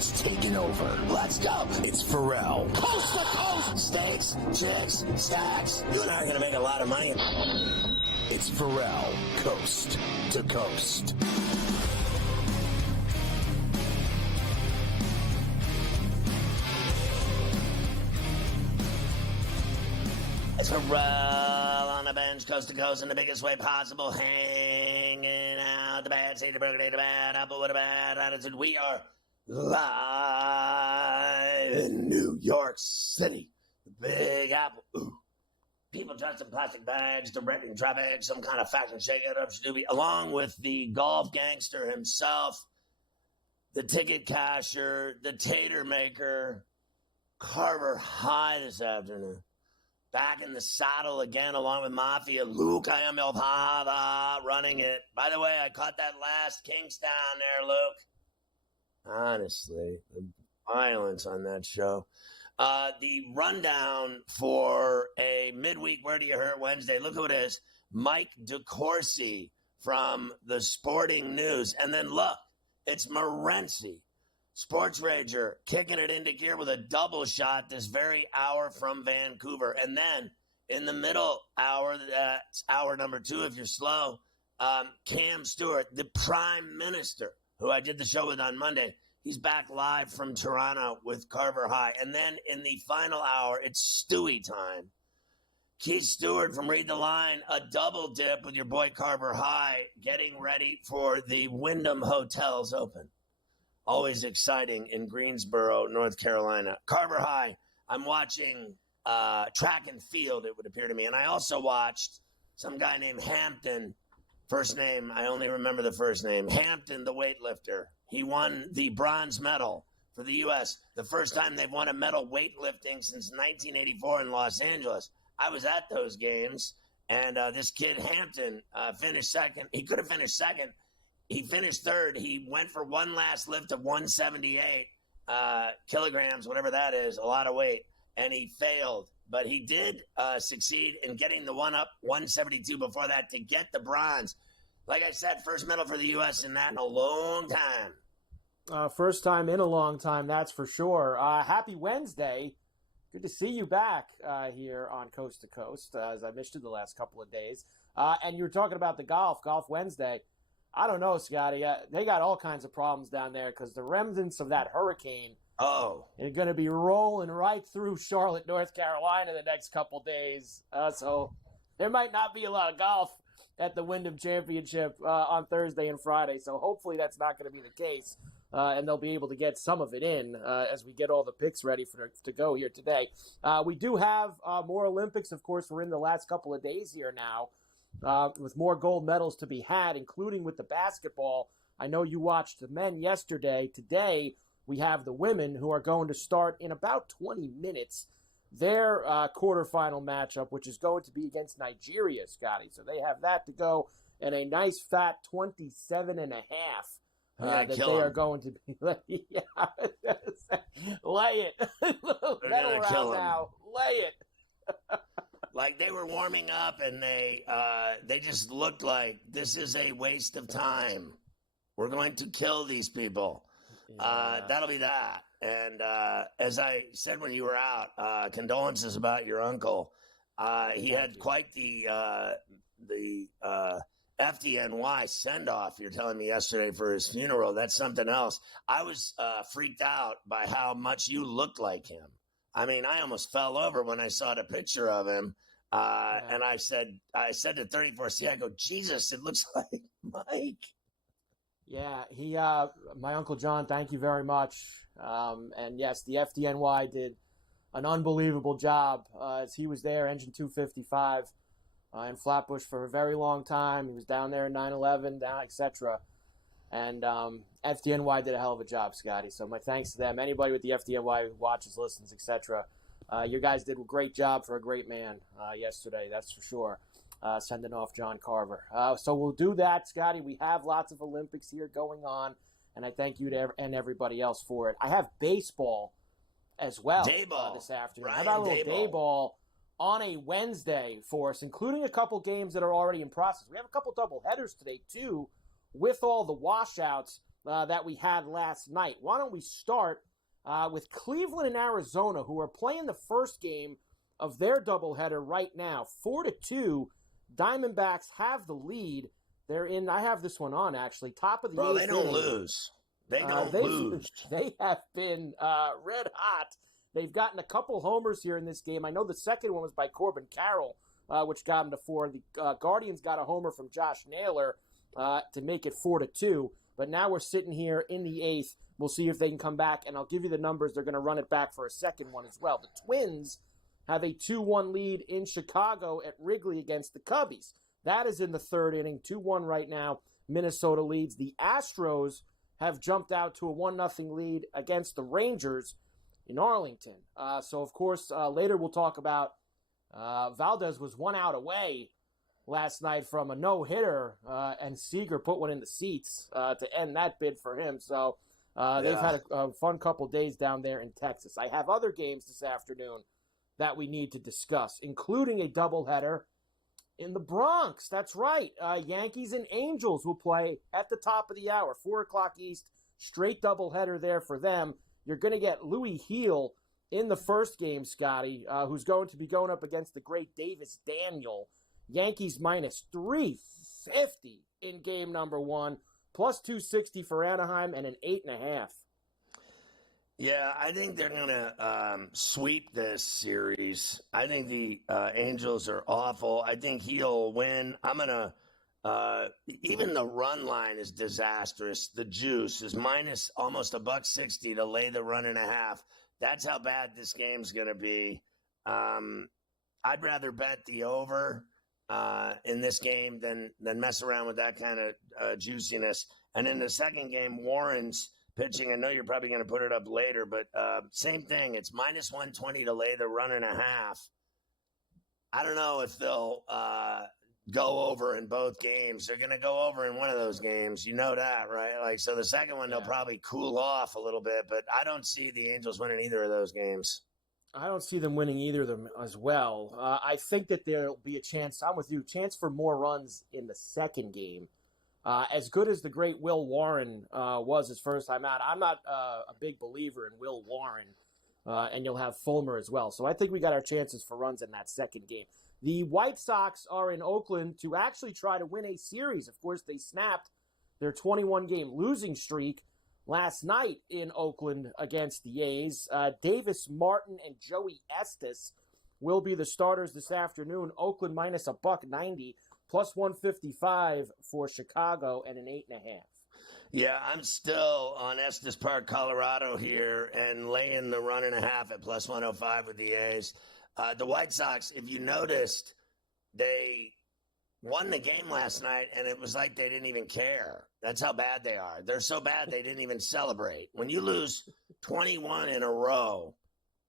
has taken over. Let's go. It's Ferrall. Coast to coast. Steaks, chicks, stacks. You and I are going to make a lot of money. It's Ferrall, coast to coast. It's Ferrall on the bench, coast to coast, in the biggest way possible, hanging out the bad seed, the broken day, the bad apple with a bad attitude. We are live in New York City, the Big Apple. Ooh. People dressed in plastic bags, directing traffic, some kind of fashion shake-up, along with the golf gangster himself, the ticket casher, the tater maker, Carver High this afternoon. Back in the saddle again, along with Mafia. Luke, I am your father, running it. By the way, I caught that last Kingstown there, Luke. Honestly, the violence on that show. The rundown for a midweek Where Do You Hurt Wednesday. Look who it is. Mike DeCourcy from the Sporting News. And then look, it's Morency, Sports Rager, kicking it into gear with a double shot this very hour from Vancouver. And then in the middle hour, that's hour number 2 if you're slow, Cam Stewart, the Prime Minister, who I did the show with on Monday. He's back live from Toronto with Carver High. And then in the final hour, it's Stewie time. Keith Stewart from Read the Line, a double dip with your boy Carver High, getting ready for the Wyndham Hotels Open. Always exciting in Greensboro, North Carolina. Carver High, I'm watching track and field, it would appear to me. And I also watched some guy named Hampton. First name, I only remember the first name. Hampton, the weightlifter. He won the bronze medal for the U.S. The first time they've won a medal weightlifting since 1984 in Los Angeles. I was at those games, and this kid Hampton finished second. He could have finished second. He finished third. He went for one last lift of 178 kilograms, whatever that is, a lot of weight, and he failed. But he did succeed in getting the one up 172 before that to get the bronze. Like I said, first medal for the U.S. in that in a long time. First time in a long time, that's for sure. Happy Wednesday. Good to see you back here on Coast to Coast, as I missed you the last couple of days. And you were talking about the Golf Wednesday. I don't know, Scotty. They got all kinds of problems down there because the remnants of that hurricane are going to be rolling right through Charlotte, North Carolina the next couple days. So there might not be a lot of golf at the Wyndham Championship on Thursday and Friday. So hopefully that's not going to be the case. And they'll be able to get some of it in as we get all the picks ready to go here today. We do have more Olympics. Of course, we're in the last couple of days here now with more gold medals to be had, including with the basketball. I know you watched the men yesterday. Today, we have the women who are going to start in about 20 minutes their quarterfinal matchup, which is going to be against Nigeria, Scotty. So they have that to go, and a nice fat 27.5 that they are going to be. Lay it. Medal round now. Lay it. Like they were warming up, and they just looked like this is a waste of time. We're going to kill these people. Yeah. That'll be that. And as I said when you were out, condolences about your uncle. He had quite the FDNY send-off, you're telling me, yesterday for his funeral. That's something else. I was freaked out by how much you looked like him. I mean, I almost fell over when I saw the picture of him. And I said to 34C, I go, Jesus, it looks like Mike. Yeah, my Uncle John, thank you very much. And yes, the FDNY did an unbelievable job as he was there, Engine 255, in Flatbush for a very long time. He was down there in 9/11, etc. And FDNY did a hell of a job, Scotty. So my thanks to them. Anybody with the FDNY who watches, listens, etc. You guys did a great job for a great man yesterday, that's for sure. Sending off John Carver. So we'll do that, Scotty. We have lots of Olympics here going on, and I thank you and everybody else for it. I have baseball as well this afternoon. Ryan, how about a little day ball on a Wednesday for us, including a couple games that are already in process. We have a couple double headers today, too, with all the washouts. that we had last night. Why don't we start with Cleveland and Arizona, who are playing the first game of their doubleheader right now. 4-2, Diamondbacks have the lead. They're in, I have this one on, actually, top of the Bro, eighth they don't inning. lose. They don't lose. They have been red hot. They've gotten a couple homers here in this game. I know the second one was by Corbin Carroll, which got him to 4. The Guardians got a homer from Josh Naylor to make it 4-2. But now we're sitting here in the 8th. We'll see if they can come back, and I'll give you the numbers. They're going to run it back for a second one as well. The Twins have a 2-1 lead in Chicago at Wrigley against the Cubbies. That is in the 3rd inning, 2-1 right now. Minnesota leads. The Astros have jumped out to a 1-0 lead against the Rangers in Arlington. So, of course, later we'll talk about Valdez was 1 out away last night from a no-hitter, and Seager put one in the seats to end that bid for him. So they've had a fun couple days down there in Texas. I have other games this afternoon that we need to discuss, including a doubleheader in the Bronx. That's right. Yankees and Angels will play at the top of the hour, 4 o'clock East, straight doubleheader there for them. You're going to get Louis Heel in the first game, Scotty, who's going to be going up against the great Davis Daniel. Yankees minus 350 in game number 1, plus 260 for Anaheim, and an 8.5. Yeah, I think they're going to sweep this series. I think the Angels are awful. I think he'll win. I'm going to even the run line is disastrous. The juice is minus almost $1.60 to lay the 1.5. That's how bad this game's going to be. I'd rather bet the over in this game than mess around with that kind of juiciness. And in the second game, Warren's pitching. I know you're probably going to put it up later, but same thing. It's minus 120 to lay the 1.5. I don't know if they'll go over in both games. They're going to go over in one of those games. You know that, right? Like, so the second one, they'll probably cool off a little bit, but I don't see the Angels winning either of those games. I don't see them winning either of them as well. I think that there'll be a chance, I'm with you, chance for more runs in the second game. As good as the great Will Warren was his first time out, I'm not a big believer in Will Warren, and you'll have Fulmer as well. So I think we got our chances for runs in that second game. The White Sox are in Oakland to actually try to win a series. Of course, they snapped their 21-game losing streak last night in Oakland against the A's. Davis, Martin, and Joey Estes will be the starters this afternoon. Oakland minus $1.90, plus 155 for Chicago, and an 8.5. Yeah, I'm still on Estes Park, Colorado here, and laying the 1.5 at plus 105 with the A's. The White Sox, if you noticed, they won the game last night, and it was like they didn't even care. That's how bad they are. They're so bad they didn't even celebrate. When you lose 21 in a row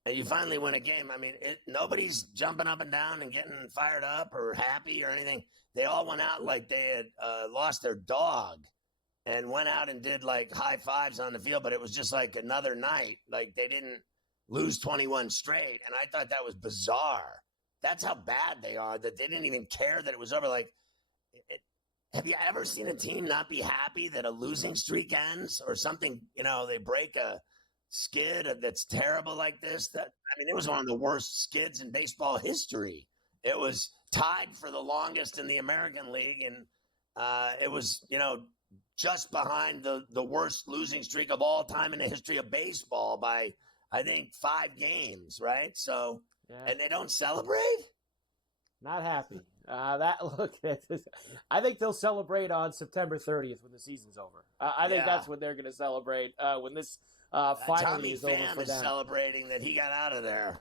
and you finally win a game, I mean, nobody's jumping up and down and getting fired up or happy or anything. They all went out like they had lost their dog and went out and did like high fives on the field, but it was just like another night. Like they didn't lose 21 straight, and I thought that was bizarre. That's how bad they are, that they didn't even care that it was over. Like, have you ever seen a team not be happy that a losing streak ends or something? You know, they break a skid that's terrible like this. It was one of the worst skids in baseball history. It was tied for the longest in the American League, and it was, just behind the worst losing streak of all time in the history of baseball by, I think, 5 games, right? So, and they don't celebrate? Not happy. I think they'll celebrate on September 30th when the season's over. I think that's when they're going to celebrate when this finally is over for them. Tommy Pham is celebrating that he got out of there.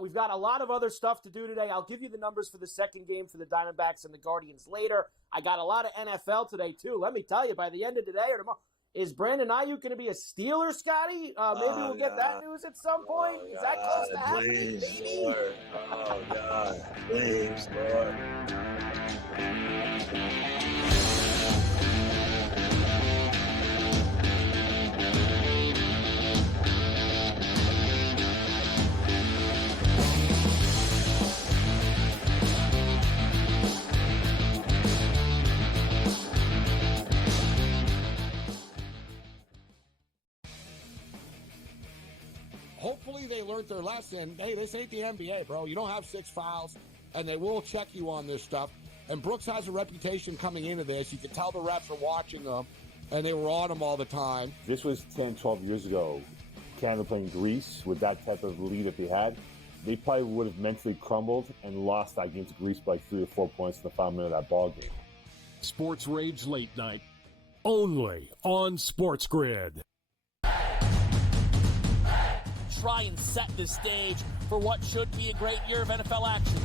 We've got a lot of other stuff to do today. I'll give you the numbers for the second game for the Diamondbacks and the Guardians later. I got a lot of NFL today, too. Let me tell you, by the end of today or tomorrow, is Brandon Ayuk going to be a Steeler, Scotty? Maybe we'll get that news at some point. Is that close to happening? Please, Lord. Oh, God. Please, Lord. hopefully they learned their lesson. Hey, this ain't the NBA, bro. You don't have 6 fouls, and they will check you on this stuff. And Brooks has a reputation coming into this. You can tell the refs are watching them, and they were on him all the time. This was 10, 12 years ago. Canada playing Greece with that type of lead that they had. They probably would have mentally crumbled and lost that game to Greece by 3 or 4 points in the final minute of that ball game. Sports Rage Late Night, only on SportsGrid. Try and set the stage for what should be a great year of NFL action.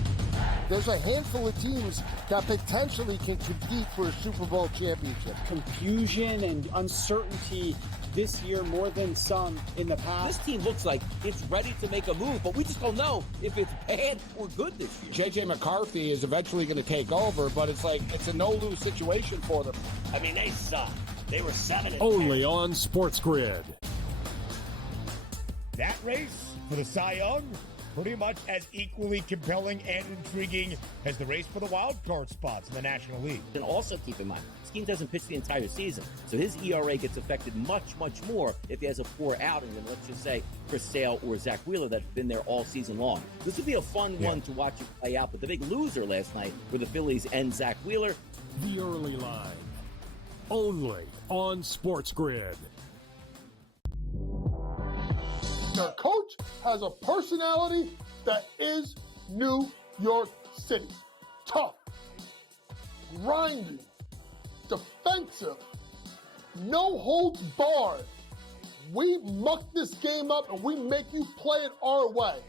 There's a handful of teams that potentially can compete for a Super Bowl championship. Confusion and uncertainty this year more than some in the past. This team looks like it's ready to make a move, but we just don't know if it's bad or good this year. J.J. McCarthy is eventually going to take over, but it's like it's a no-lose situation for them. I mean, they suck. They were 7-10. Only on SportsGrid. That race for the Cy Young, pretty much as equally compelling and intriguing as the race for the wild card spots in the National League. And also keep in mind, Skeen doesn't pitch the entire season, so his ERA gets affected much, much more if he has a poor outing than, let's just say, Chris Sale or Zach Wheeler that's been there all season long. This would be a fun one to watch it play out, but the big loser last night were the Phillies and Zach Wheeler. The early line, only on SportsGrid. The coach has a personality that is New York City. Tough, grinding, defensive, no holds barred. We muck this game up and we make you play it our way.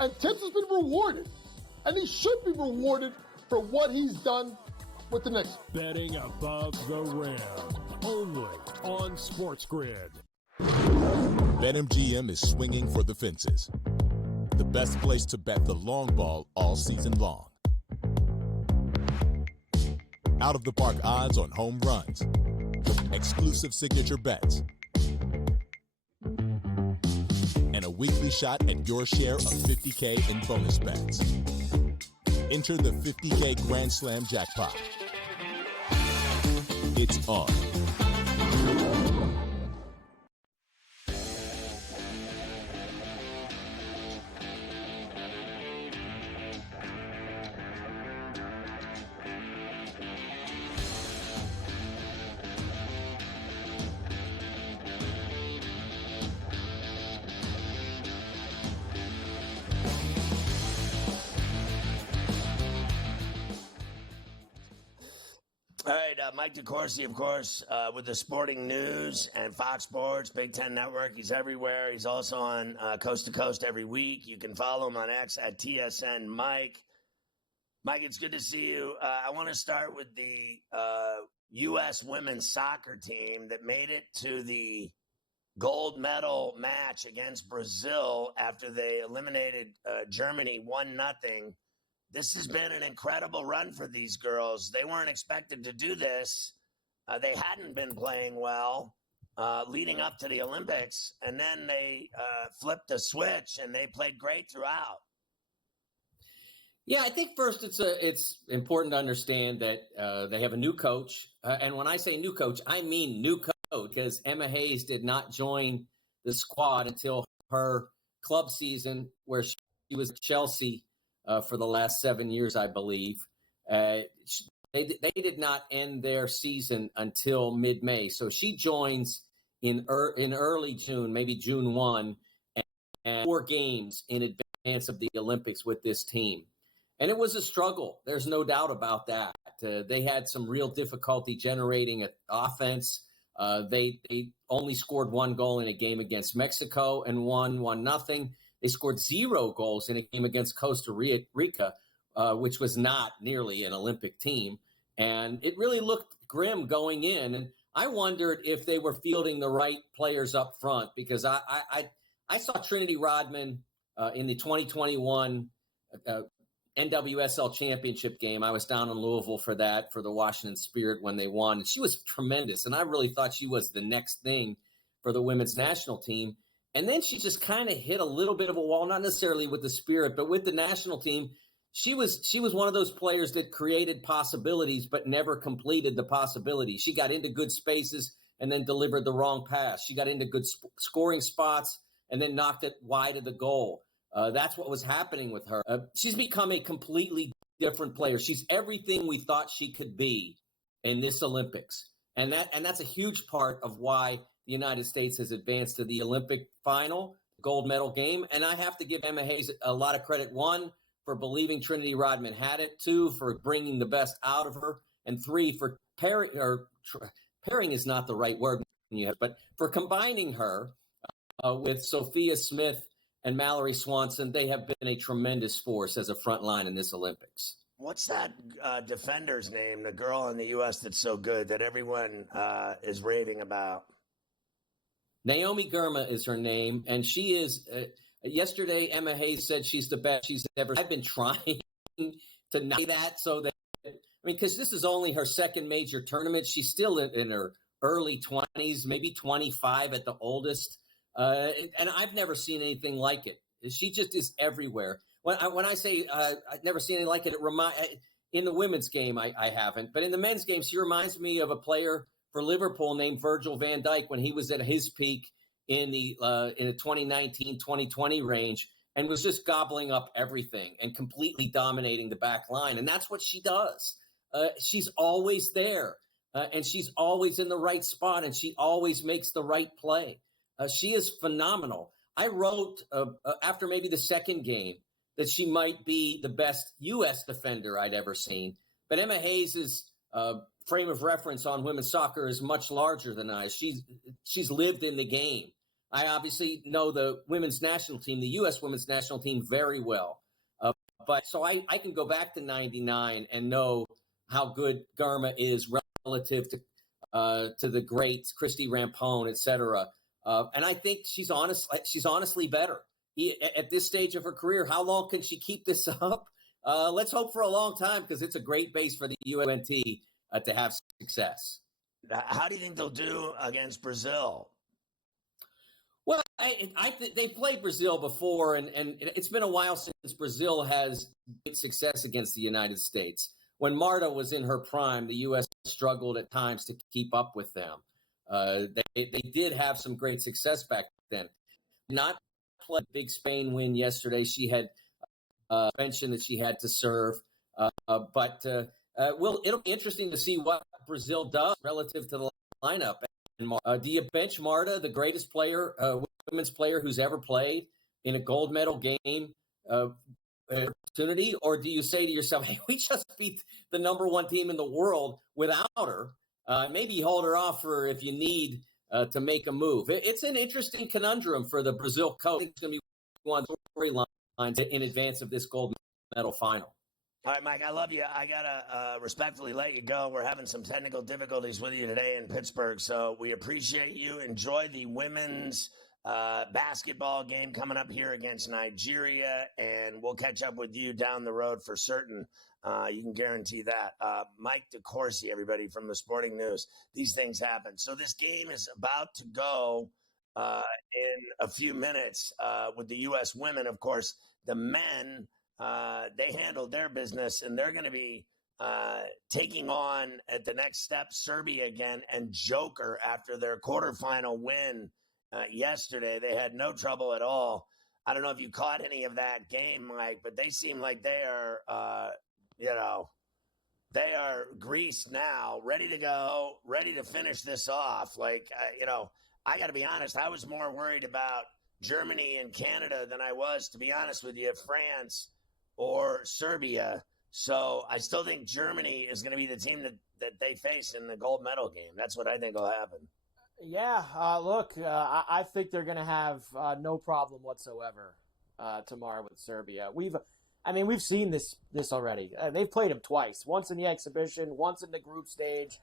And Tibbs has been rewarded. And he should be rewarded for what he's done with the Knicks. Betting above the rim, only on SportsGrid. BetMGM is swinging for the fences. The best place to bet the long ball all season long. Out-of-the-park odds on home runs. Exclusive signature bets. And a weekly shot at your share of $50K in bonus bets. Enter the $50K Grand Slam jackpot. It's on. All right, Mike DeCourcy, of course, with the sporting news and Fox Sports, Big Ten Network. He's everywhere. He's also on Coast to Coast every week. You can follow him on X at TSN Mike. Mike, it's good to see you. I want to start with the U.S. women's soccer team that made it to the gold medal match against Brazil after they eliminated Germany 1-0. This has been an incredible run for these girls. They weren't expected to do this. They hadn't been playing well leading up to the Olympics, and then they flipped a switch, and they played great throughout. Yeah, I think first it's important to understand that they have a new coach. And when I say new coach, I mean new coach, because Emma Hayes did not join the squad until her club season, where she was at Chelsea for the last 7 years, I believe. They did not end their season until mid-May. So she joins in early June, maybe June 1, and 4 games in advance of the Olympics with this team. And it was a struggle. There's no doubt about that. They had some real difficulty generating an offense. They only scored 1 goal in a game against Mexico and won 1-0. They scored 0 goals in a game against Costa Rica, which was not nearly an Olympic team. And it really looked grim going in. And I wondered if they were fielding the right players up front, because I saw Trinity Rodman in the 2021 NWSL championship game. I was down in Louisville for that, for the Washington Spirit when they won. And she was tremendous. And I really thought she was the next thing for the women's national team. And then she just kind of hit a little bit of a wall, not necessarily with the Spirit, but with the national team. She was one of those players that created possibilities, but never completed the possibility. She got into good spaces and then delivered the wrong pass. She got into good scoring spots, and then knocked it wide of the goal. That's what was happening with her. She's become a completely different player. She's everything we thought she could be in this Olympics. And that's a huge part of why the United States has advanced to the Olympic final, gold medal game. And I have to give Emma Hayes a lot of credit. 1, for believing Trinity Rodman had it. 2, for bringing the best out of her. And 3, for pairing is not the right word, but for combining her with Sophia Smith and Mallory Swanson. They have been a tremendous force as a front line in this Olympics. What's that defender's name, the girl in the U.S. that's so good that everyone is raving about? Naomi Girma is her name, and she is yesterday, Emma Hayes said she's the best she's ever. I've been trying to know that so that, because this is only her second major tournament. She's still in her early 20s, maybe 25 at the oldest. And I've never seen anything like it. She just is everywhere. When I say I've never seen anything like it, in the women's game, I haven't. But in the men's game, she reminds me of a player for Liverpool named Virgil van Dijk when he was at his peak in the 2019-2020 range and was just gobbling up everything and completely dominating the back line. And that's what she does. She's always there, and she's always in the right spot, and she always makes the right play. She is phenomenal. I wrote after maybe the second game that she might be the best U.S. defender I'd ever seen. But Emma Hayes' frame of reference on women's soccer is much larger than I. She's lived in the game. I obviously know the women's national team, the U.S. women's national team, very well. But so I can go back to 99 and know how good Garma is relative to the greats, Christy Rampone, et cetera. And I think she's honestly better at this stage of her career. How long can she keep this up? Let's hope for a long time, because it's a great base for the UNT to have success. How do you think they'll do against Brazil? Well, they played Brazil before, and it's been a while since Brazil has great success against the United States. When Marta was in her prime, the U.S. struggled at times to keep up with them. They did have some great success back then. Not play a big Spain win yesterday. She had mentioned that she had to serve. But it'll be interesting to see what Brazil does relative to the lineup. Do you bench Marta, the greatest player, women's player who's ever played in a gold medal game opportunity? Or do you say to yourself, hey, we just beat the number one team in the world without her? Maybe hold her off for if you need to make a move. It's an interesting conundrum for the Brazil coach. It's going to be one storyline in advance of this gold medal final. All right, Mike, I love you. I got to respectfully let you go. We're having some technical difficulties with you today in Pittsburgh, so we appreciate you. Enjoy the women's basketball game coming up here against Nigeria, and we'll catch up with you down the road for certain. You can guarantee that. Mike DeCourcy, everybody, from the Sporting News. These things happen. So this game is about to go in a few minutes with the U.S. women. Of course, the men, they handled their business, and they're going to be taking on at the next step Serbia again and Joker after their quarterfinal win yesterday. They had no trouble at all. I don't know if you caught any of that game, Mike, but they seem like they are, they are greased now, ready to go, ready to finish this off. I got to be honest, I was more worried about Germany and Canada than I was, to be honest with you, France or Serbia. So I still think Germany is going to be the team that they face in the gold medal game. That's what I think will happen. Yeah, look, I think they're going to have no problem whatsoever tomorrow with Serbia. We've seen this already. They've played them twice, once in the exhibition, once in the group stage,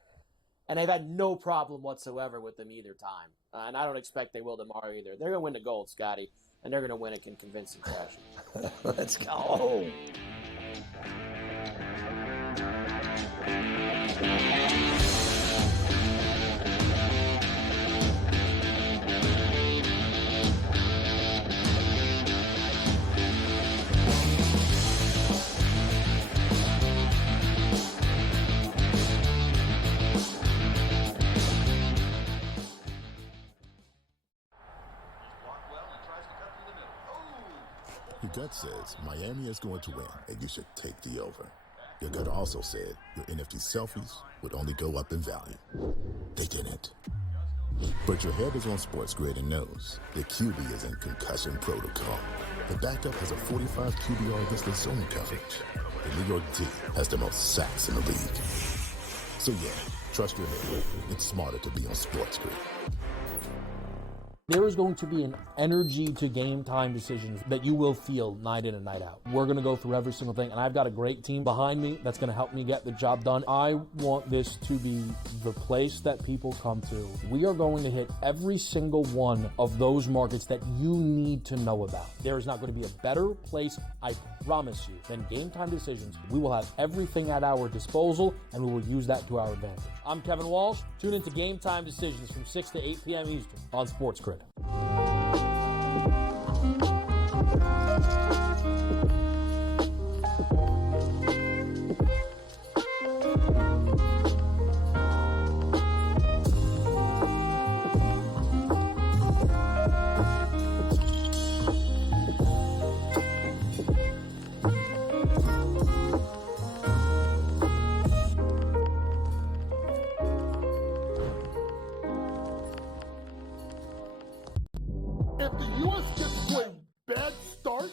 and they've had no problem whatsoever with them either time. And I don't expect they will tomorrow either. They're going to win the gold, Scotty, and they're going to win it in convincing fashion. Let's go. Your gut says Miami is going to win, and you should take the over. Your gut also said your NFT selfies would only go up in value. They didn't. But your head is on SportsGrid and knows the QB is in concussion protocol. The backup has a 45 QBR against the zone coverage. The New York D has the most sacks in the league. So yeah, trust your head. It's smarter to be on SportsGrid. There is going to be an energy to game time decisions that you will feel night in and night out. We're going to go through every single thing, and I've got a great team behind me that's going to help me get the job done. I want this to be the place that people come to. We are going to hit every single one of those markets that you need to know about. There is not going to be a better place, I promise you, than Game Time Decisions. We will have everything at our disposal, and we will use that to our advantage. I'm Kevin Walsh. Tune into Game Time Decisions from 6 to 8 p.m. Eastern on SportsGrid. If the U.S. gets to a bad start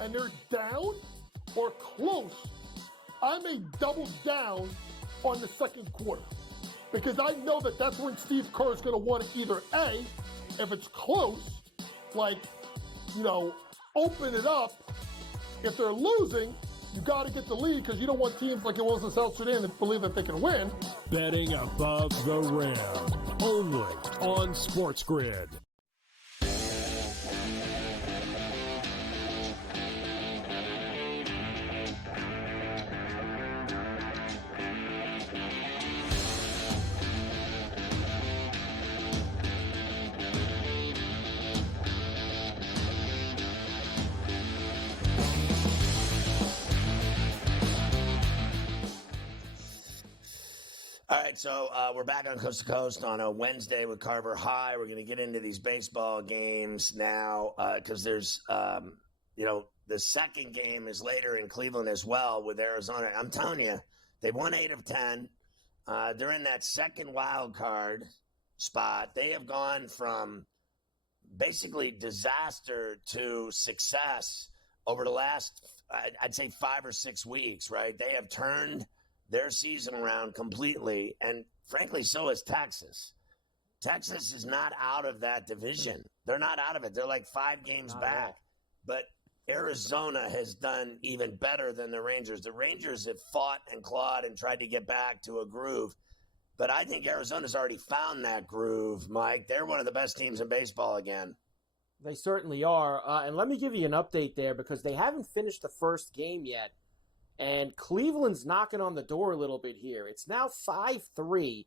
and they're down or close, I may double down on the second quarter because I know that that's when Steve Kerr is going to want to either A, if it's close, like, open it up. If they're losing, you got to get the lead because you don't want teams like it was in South Sudan to believe that they can win. Betting above the rim, only on SportsGrid. All right, so we're back on Coast to Coast on a Wednesday with Carver High. We're going to get into these baseball games now because there's, the second game is later in Cleveland as well with Arizona. I'm telling you, they won 8 of 10. They're in that second wild card spot. They have gone from basically disaster to success over the last, I'd say, 5 or 6 weeks, right? They have turned their season around completely, and frankly, so is Texas. Texas is not out of that division. They're not out of it. They're like 5 games back. But Arizona has done even better than the Rangers. The Rangers have fought and clawed and tried to get back to a groove. But I think Arizona's already found that groove, Mike. They're one of the best teams in baseball again. They certainly are. And let me give you an update there because they haven't finished the first game yet. And Cleveland's knocking on the door a little bit here. It's now 5-3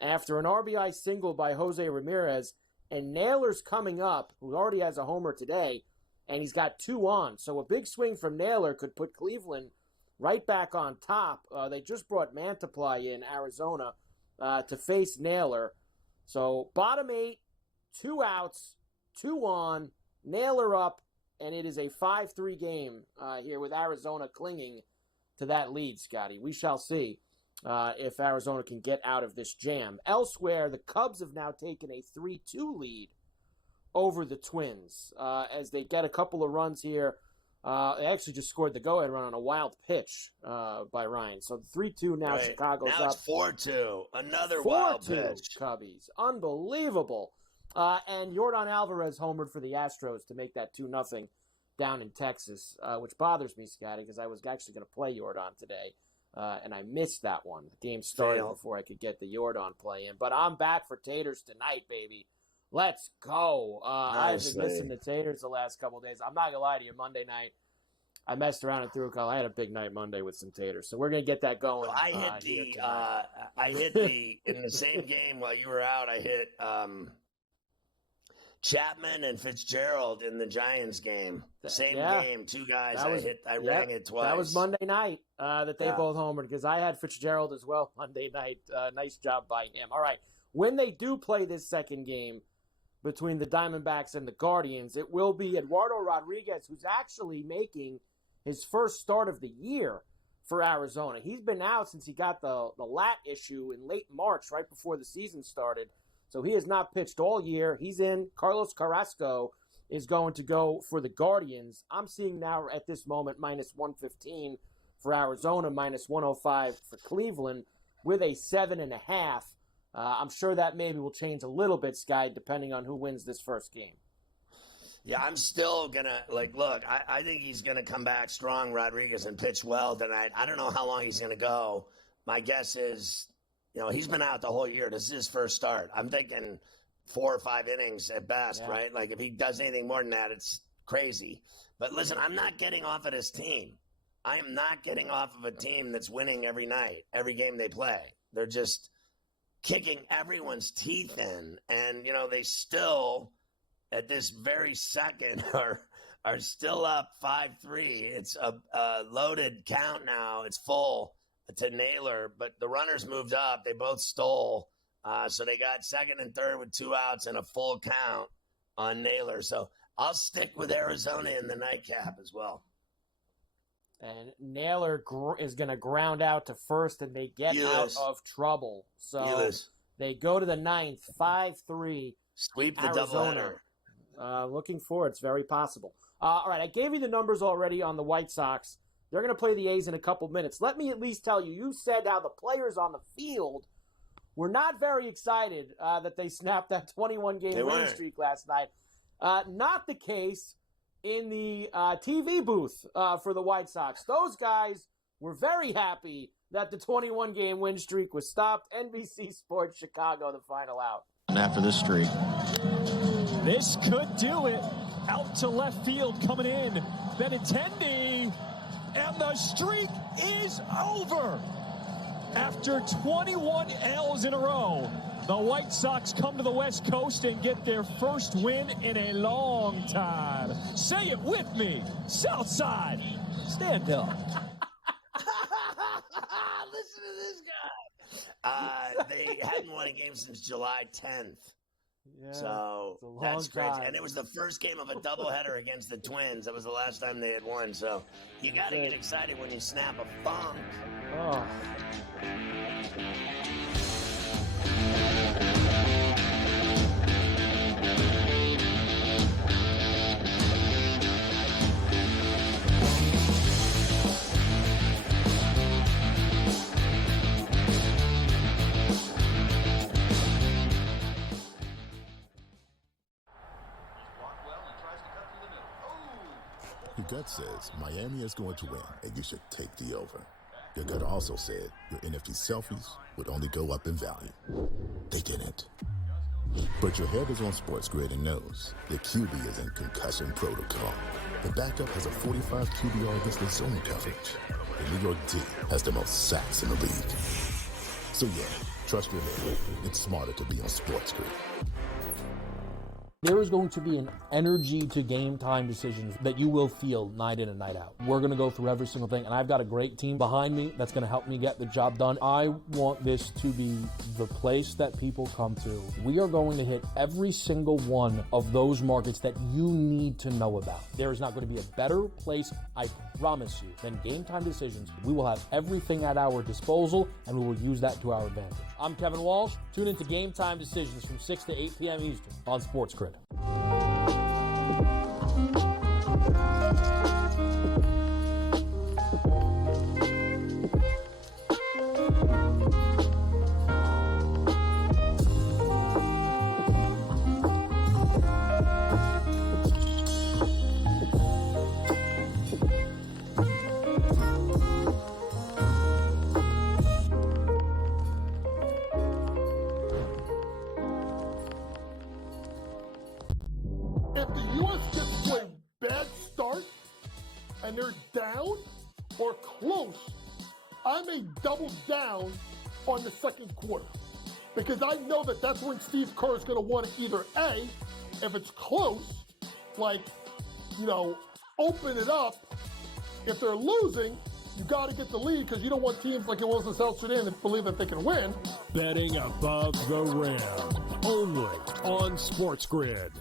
after an RBI single by Jose Ramirez. And Naylor's coming up, who already has a homer today, and he's got 2 on. So a big swing from Naylor could put Cleveland right back on top. They just brought Mantiply in Arizona to face Naylor. So bottom 8, 2 outs, 2 on, Naylor up, and it is a 5-3 game here with Arizona clinging to that lead, Scotty. We shall see if Arizona can get out of this jam. Elsewhere, the Cubs have now taken a 3-2 lead over the Twins as they get a couple of runs here. They actually just scored the go-ahead run on a wild pitch by Ryan. So 3-2 now, right. Chicago's now up. It's 4-2. Another wild pitch. Cubbies. Unbelievable. And Yordan Alvarez homered for the Astros to make that 2-0 down in Texas, which bothers me, Scotty, because I was actually going to play Yordan today, and I missed that one. The game started before I could get the Yordan play in. But I'm back for Taters tonight, baby. Let's go. I've been missing the Taters the last couple of days. I'm not going to lie to you, Monday night, I messed around and threw a call. I had a big night Monday with some Taters, so we're going to get that going. Well, I hit the in the same game while you were out, I hit Chapman and Fitzgerald in the Giants game. Same game, 2 guys. I rang it twice. That was Monday night that they both homered because I had Fitzgerald as well Monday night. Nice job by him. All right, when they do play this second game, between the Diamondbacks and the Guardians. It will be Eduardo Rodriguez, who's actually making his first start of the year for Arizona. He's been out since he got the lat issue in late March, right before the season started. So he has not pitched all year. He's in. Carlos Carrasco is going to go for the Guardians. I'm seeing now at this moment minus 115 for Arizona, minus 105 for Cleveland, with a 7.5. I'm sure that maybe will change a little bit, Sky, depending on who wins this first game. Yeah, I'm still going to, look, I think he's going to come back strong, Rodriguez, and pitch well tonight. I don't know how long he's going to go. My guess is, he's been out the whole year. This is his first start. I'm thinking 4 or 5 innings at best, right? Like, if he does anything more than that, it's crazy. But listen, I'm not getting off of this team. I am not getting off of a team that's winning every night, every game they play. They're just kicking everyone's teeth in. And, they still, at this very second, are still up 5-3. It's a loaded count now. It's full to Naylor, but the runners moved up. They both stole. So they got second and third with 2 outs and a full count on Naylor. So I'll stick with Arizona in the nightcap as well. And Naylor is going to ground out to first, and they get out of trouble. So they go to the 9th, 5-3. Sweep the Arizona. doubleheader. Looking for it's very possible. All right, I gave you the numbers already on the White Sox. They're going to play the A's in a couple minutes. Let me at least tell you, you said how the players on the field were not very excited that they snapped that 21-game winning streak last night. Not the case in the TV booth for the White Sox. Those guys were very happy that the 21-game win streak was stopped. NBC Sports Chicago, the final out. And after this streak. This could do it. Out to left field coming in. Benintendi. And the streak is over. After 21 L's in a row, the White Sox come to the West Coast and get their first win in a long time. Say it with me. Southside, stand up. Listen to this guy. They hadn't won a game since July 10th. Yeah, so that's crazy. And it was the first game of a doubleheader against the Twins. That was the last time they had won. So you got to get excited when you snap a funk. Oh. Your gut says Miami is going to win, and you should take the over. Your gut also said your NFT selfies would only go up in value. They didn't. But your head is on SportsGrid and knows the QB is in concussion protocol. The backup has a 45 QBR against the zone coverage. The New York D has the most sacks in the league. So yeah, trust your head. It's smarter to be on SportsGrid. There is going to be an energy to game time decisions that you will feel night in and night out. We're going to go through every single thing, and I've got a great team behind me that's going to help me get the job done. I want this to be the place that people come to. We are going to hit every single one of those markets that you need to know about. There is not going to be a better place, I promise you, than game time decisions. We will have everything at our disposal, and we will use that to our advantage. I'm Kevin Walsh. Tune into Game Time Decisions from 6 to 8 p.m. Eastern on SportsGrid. If the U.S. gets to a bad start and they're down or close, I may double down on the second quarter because I know that that's when Steve Kerr is going to want to either A, if it's close, open it up. If they're losing, you got to get the lead because you don't want teams like it was in South Sudan that believe that they can win. Betting above the rim. only on SportsGrid.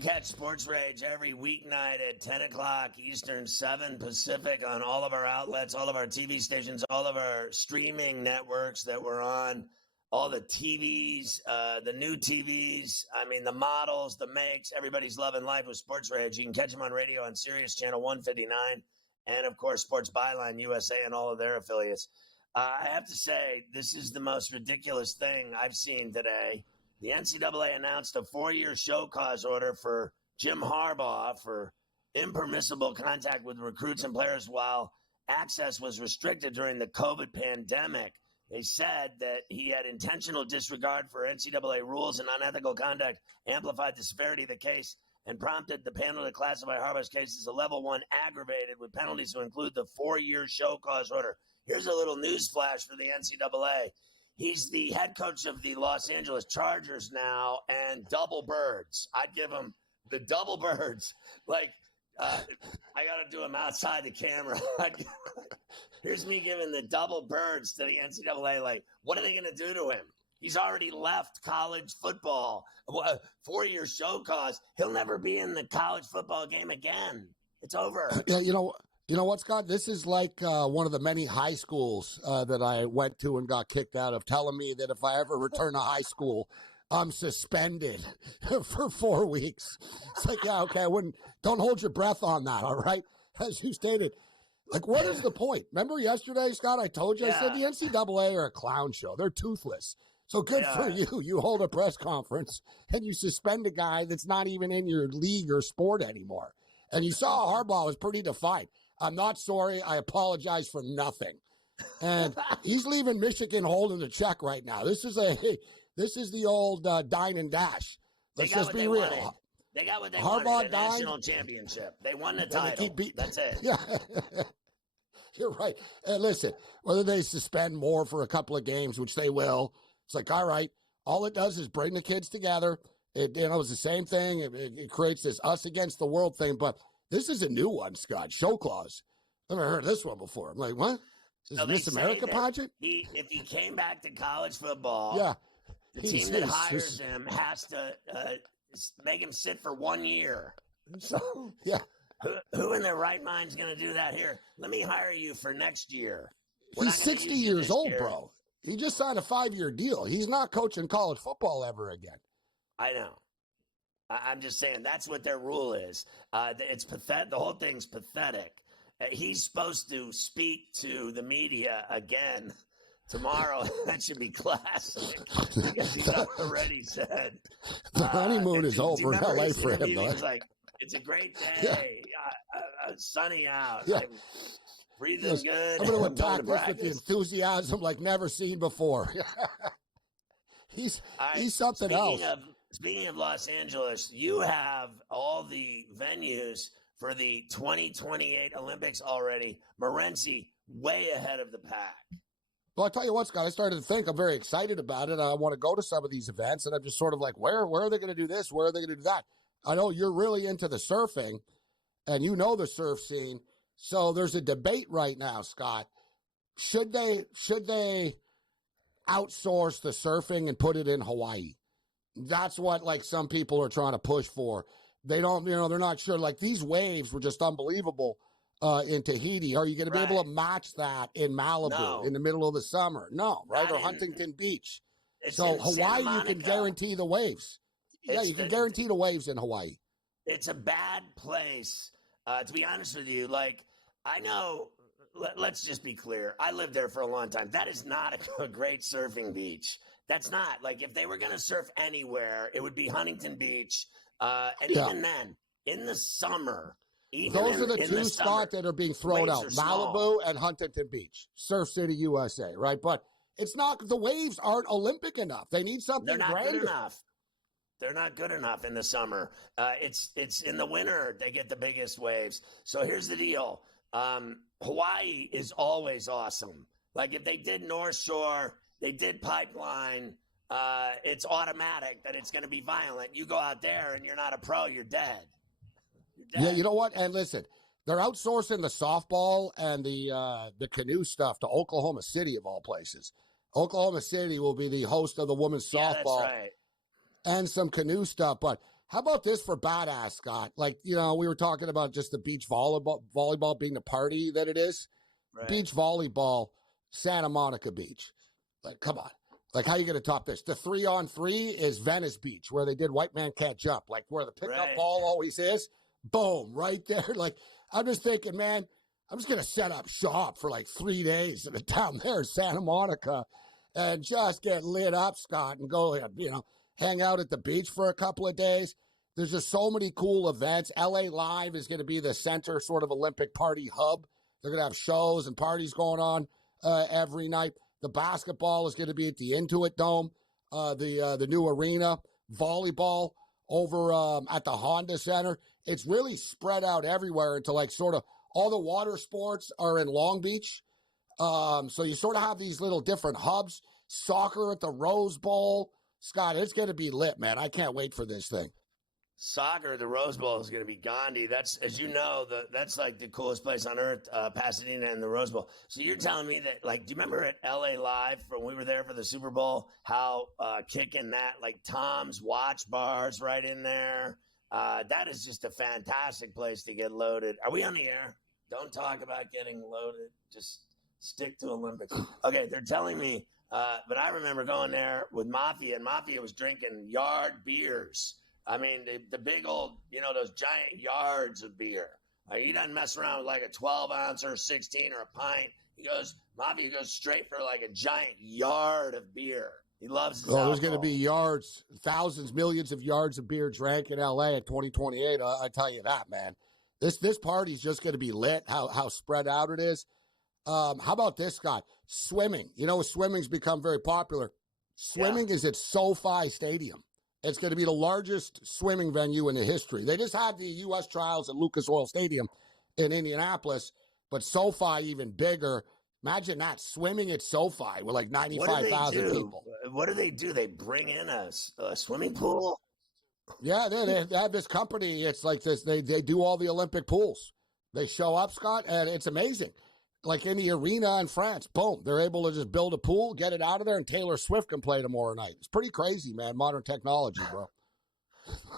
Catch Sports Rage every weeknight at 10 o'clock Eastern, 7 Pacific on all of our outlets, all of our TV stations, all of our streaming networks that we're on, all the TVs, the new TVs, the models, the makes. Everybody's loving life with Sports Rage. You can catch them on radio on Sirius Channel 159 and, of course, Sports Byline USA and all of their affiliates. I have to say, this is the most ridiculous thing I've seen today. The NCAA announced a 4-year show cause order for Jim Harbaugh for impermissible contact with recruits and players while access was restricted during the COVID pandemic. They said that he had intentional disregard for NCAA rules and unethical conduct, amplified the severity of the case, and prompted the panel to classify Harbaugh's case as a level 1 aggravated with penalties to include the 4-year show cause order. Here's a little news flash for the NCAA. He's the head coach of the Los Angeles Chargers now, and double birds. I'd give him the double birds. I got to do him outside the camera. Here's me giving the double birds to the NCAA. What are they going to do to him? He's already left college football. 4-year show cause. He'll never be in the college football game again. It's over. Yeah, You know what, Scott? This is like one of the many high schools that I went to and got kicked out of, telling me that if I ever return to high school, I'm suspended for 4 weeks. It's like, yeah, okay, don't hold your breath on that, all right? As you stated, what is the point? Remember yesterday, Scott, I told you, I said the NCAA are a clown show. They're toothless. So good for you. You hold a press conference and you suspend a guy that's not even in your league or sport anymore. And you saw Harbaugh was pretty defiant. I'm not sorry. I apologize for nothing. And he's leaving Michigan holding the check right now. This is the old dine and dash. Let's just be real. They got what they wanted, the national championship. They won the title. That's it. Yeah. You're right. And listen, whether they suspend more for a couple of games, which they will, it's like, all right, all it does is bring the kids together. It's the same thing. It creates this us against the world thing, but this is a new one, Scott. Show clause. I've never heard this one before. I'm like, what? Is this Miss America pageant? If he came back to college football, the team that hires him has to make him sit for 1 year. So who in their right mind is going to do that here? Let me hire you for next year. He's 60 years old, bro. He just signed a 5-year deal. He's not coaching college football ever again. I know. I'm just saying that's what their rule is. It's pathetic. The whole thing's pathetic. He's supposed to speak to the media again tomorrow. That should be classic because he's already said the honeymoon is over in LA for him. He was like, "It's a great day, sunny out. I'm breathing good. I'm going to attack this with enthusiasm like never seen before." He's something else. Speaking of Los Angeles, you have all the venues for the 2028 Olympics already. Morency way ahead of the pack. Well, I'll tell you what, Scott, I started to think I'm very excited about it. I want to go to some of these events, and I'm just sort of like, where are they going to do this? Where are they going to do that? I know you're really into the surfing, and you know the surf scene. So there's a debate right now, Scott. Should they outsource the surfing and put it in Hawaii? That's what some people are trying to push for. They don't, they're not sure. These waves were just unbelievable in Tahiti. Are you going to be able to match that in Malibu in the middle of the summer? No, right? Or Huntington Beach. So Hawaii, you can guarantee the waves. You can guarantee the waves in Hawaii. It's a bad place. To be honest with you, I know, let's just be clear. I lived there for a long time. That is not a great surfing beach. That's not. If they were going to surf anywhere, it would be Huntington Beach. Even then, in the summer, those are the two spots that are being thrown out: Malibu and Huntington Beach, Surf City, USA. Right, but it's not. The waves aren't Olympic enough. They need something They're not grander. good enough. They're not good enough in the summer. It's in the winter they get the biggest waves. So here's the deal. Hawaii is always awesome. Like if they did North Shore, they did Pipeline, it's automatic that it's going to be violent. You go out there and you're not a pro, you're dead. Yeah, you know what? And listen, they're outsourcing the softball and the canoe stuff to Oklahoma City, of all places. Oklahoma City will be the host of the women's softball that's right. and some canoe stuff. But how about this for badass, Scott? Like, you know, we were talking about just the beach volleyball being the party that it is. Right. Beach volleyball, Santa Monica Beach. Like, come on. Like, how you going to top this? The 3-on-3 is Venice Beach, where they did White Man Can't Jump, like where the pickup ball always is. Boom, right there. Like, I'm just thinking, man, I'm just going to set up shop for like 3 days down there in Santa Monica and just get lit up, Scott, and go, you know, hang out at the beach for a couple of days. There's just so many cool events. LA Live is going to be the center sort of Olympic party hub. They're going to have shows and parties going on every night. The basketball is going to be at the Intuit Dome, the new arena. Volleyball over at the Honda Center. It's really spread out everywhere into like sort of all the water sports are in Long Beach. So you sort of have these little different hubs. Soccer at the Rose Bowl. Scott, it's going to be lit, man. I can't wait for this thing. Soccer, the Rose Bowl is going to be Gandhi. That's, as you know, that's like the coolest place on earth, Pasadena and the Rose Bowl. So you're telling me that, like, do you remember at LA Live when we were there for the Super Bowl, how kicking that, like Tom's Watch Bars right in there? That is just a fantastic place to get loaded. Are we on the air? Don't talk about getting loaded. Just stick to Olympics. Okay, they're telling me, but I remember going there with Mafia, and Mafia was drinking yard beers. I mean, the big old, you know, those giant yards of beer. He doesn't mess around with like a 12-ounce or a 16 or a pint. Mafia goes straight for like a giant yard of beer. He loves his alcohol. There's going to be yards, thousands, millions of yards of beer drank in L.A. in 2028. I tell you that, man. This party's just going to be lit, how spread out it is. How about this, Scott? Swimming. You know, swimming's become very popular. Swimming is at SoFi Stadium. It's going to be the largest swimming venue in the history. They just had the U.S. trials at Lucas Oil Stadium in Indianapolis, but SoFi even bigger. Imagine that, swimming at SoFi with like 95,000 people. What do? They bring in a swimming pool? Yeah, they have this company. It's like this. They do all the Olympic pools. They show up, Scott, and it's amazing. Like in the arena in France, boom, they're able to just build a pool, get it out of there, and Taylor Swift can play tomorrow night. It's pretty crazy, man. Modern technology, bro.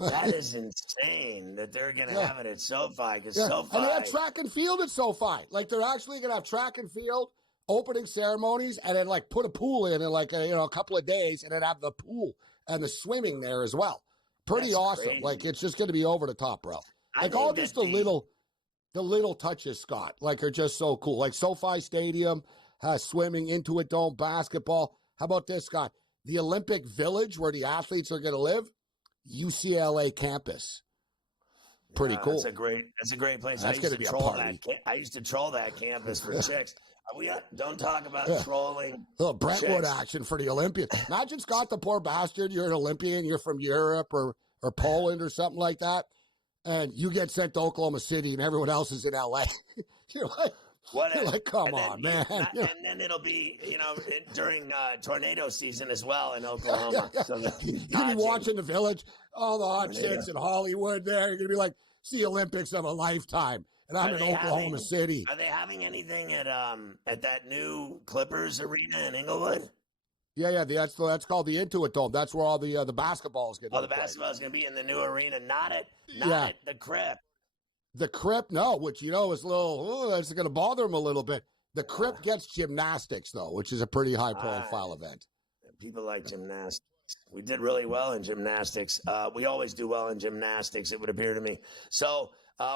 That is insane that they're going to have it at SoFi. Because SoFi, and they have track and field at SoFi. Like they're actually going to have track and field opening ceremonies, and then like put a pool in like a couple of days, and then have the pool and the swimming there as well. Pretty awesome. Crazy. Like it's just going to be over the top, bro. Like all just the little touches, Scott, like are just so cool. Like SoFi Stadium has swimming, Intuit Dome, basketball. How about this, Scott? The Olympic Village where the athletes are going to live, UCLA campus. Pretty cool. That's a great place. That's going to be a party. I used to troll that campus for chicks. Don't talk about trolling. A little Brentwood chicks. action for the Olympians. Imagine, Scott, the poor bastard. You're an Olympian. You're from Europe or Poland or something like that. And you get sent to Oklahoma City and everyone else is in L.A. You're like, come on, man. And then it'll be, during tornado season as well in Oklahoma. Yeah. So you're going to be watching the Village, all the hot chicks in Hollywood there. You're going to be like, it's the Olympics of a lifetime. And I'm in Oklahoma City. Are they having anything at that new Clippers arena in Inglewood? Yeah, that's called the Intuit Dome. That's where all the basketball is going to be. Oh, the basketball is going to be in the new arena, not at the Crypt. The Crypt, no, which, is a little, it's going to bother them a little bit. The Crypt gets gymnastics, though, which is a pretty high-profile event. People like gymnastics. We did really well in gymnastics. We always do well in gymnastics, it would appear to me. So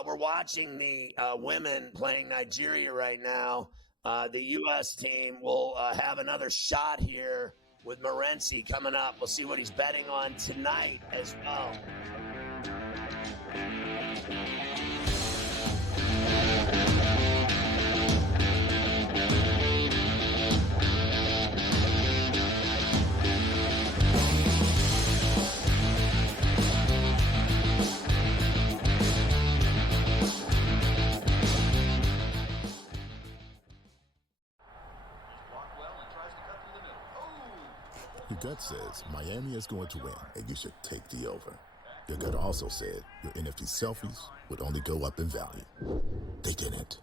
we're watching the women playing Nigeria right now. The U.S. team will have another shot here with Morency coming up. We'll see what he's betting on tonight as well. Your gut says Miami is going to win, and you should take the over. Your gut also said your NFT selfies would only go up in value. They didn't.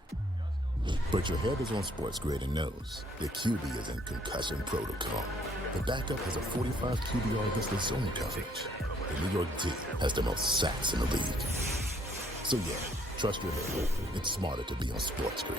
But your head is on SportsGrid and knows the QB is in concussion protocol. The backup has a 45 QBR against the zone coverage. The New York D has the most sacks in the league. So yeah, trust your head. It's smarter to be on SportsGrid.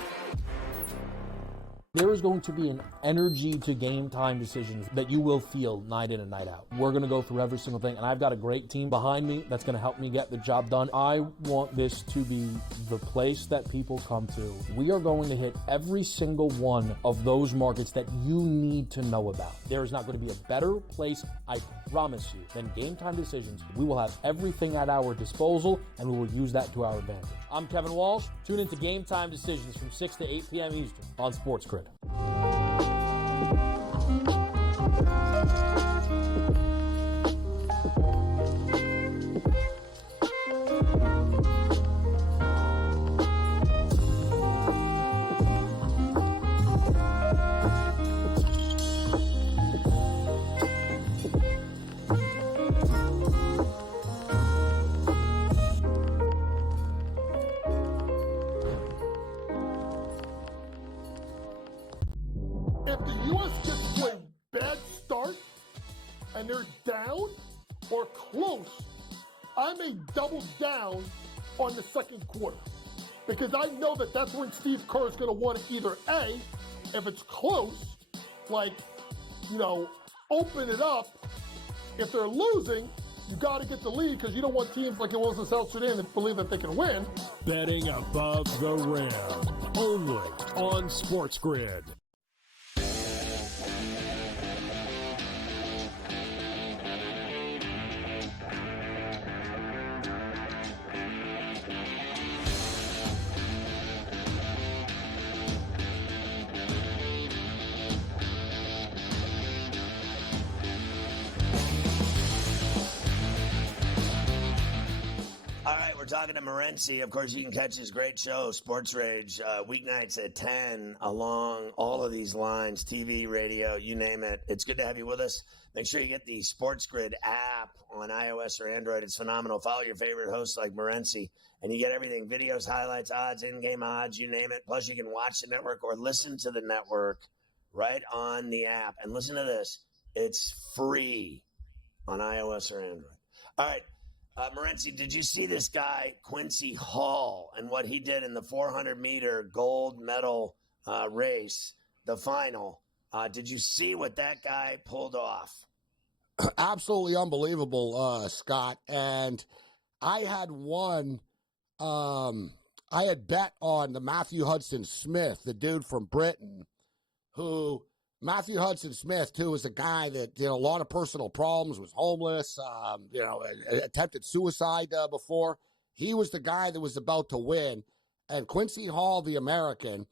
There is going to be an energy to game time decisions that you will feel night in and night out. We're going to go through every single thing, and I've got a great team behind me that's going to help me get the job done. I want this to be the place that people come to. We are going to hit every single one of those markets that you need to know about. There is not going to be a better place, I promise you, than Game Time Decisions. We will have everything at our disposal, and we will use that to our advantage. I'm Kevin Walsh. Tune into Game Time Decisions from 6 to 8 p.m. Eastern on SportsGrid. If the U.S. gets to a bad start and they're down or close, I may double down on the second quarter because I know that that's when Steve Kerr is going to want to either A, if it's close, like, open it up. If they're losing, you got to get the lead because you don't want teams like it was in South Sudan that believe that they can win. Betting above the rim, only on SportsGrid. All right, we're talking to Morency. Of course, you can catch his great show, Sports Rage, weeknights at 10 along all of these lines, TV, radio, you name it. It's good to have you with us. Make sure you get the SportsGrid app on iOS or Android. It's phenomenal. Follow your favorite hosts like Morency, and you get everything, videos, highlights, odds, in-game odds, you name it. Plus, you can watch the network or listen to the network right on the app. And listen to this. It's free on iOS or Android. All right. Morency, did you see this guy, Quincy Hall, and what he did in the 400-meter gold medal race, the final? Did you see what that guy pulled off? Absolutely unbelievable, Scott. And I had I had bet on the Matthew Hudson Smith, the dude from Britain, who Matthew Hudson Smith, too, is a guy that did a lot of personal problems, was homeless, attempted suicide before. He was the guy that was about to win. And Quincy Hall, the American,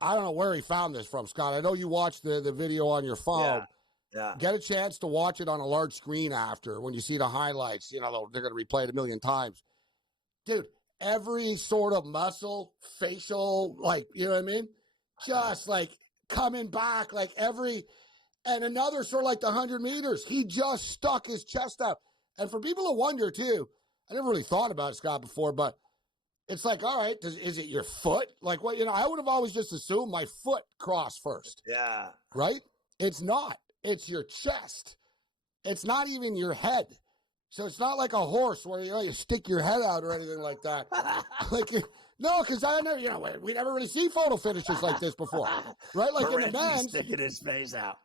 I don't know where he found this from, Scott. I know you watched the video on your phone. Yeah. Get a chance to watch it on a large screen after when you see the highlights. They're going to replay it a million times. Dude, every sort of muscle, facial, you know what I mean? Just coming back, and another sort of the 100 meters, he just stuck his chest out. And for people to wonder, too, I never really thought about it, Scott, before, but it's all right, is it your foot? I would have always just assumed my foot crossed first. Yeah. Right? It's not. It's your chest. It's not even your head. So it's not like a horse where, you stick your head out or anything like that. No, because I never, we never really see photo finishes like this before, right? In the men's, sticking his face out.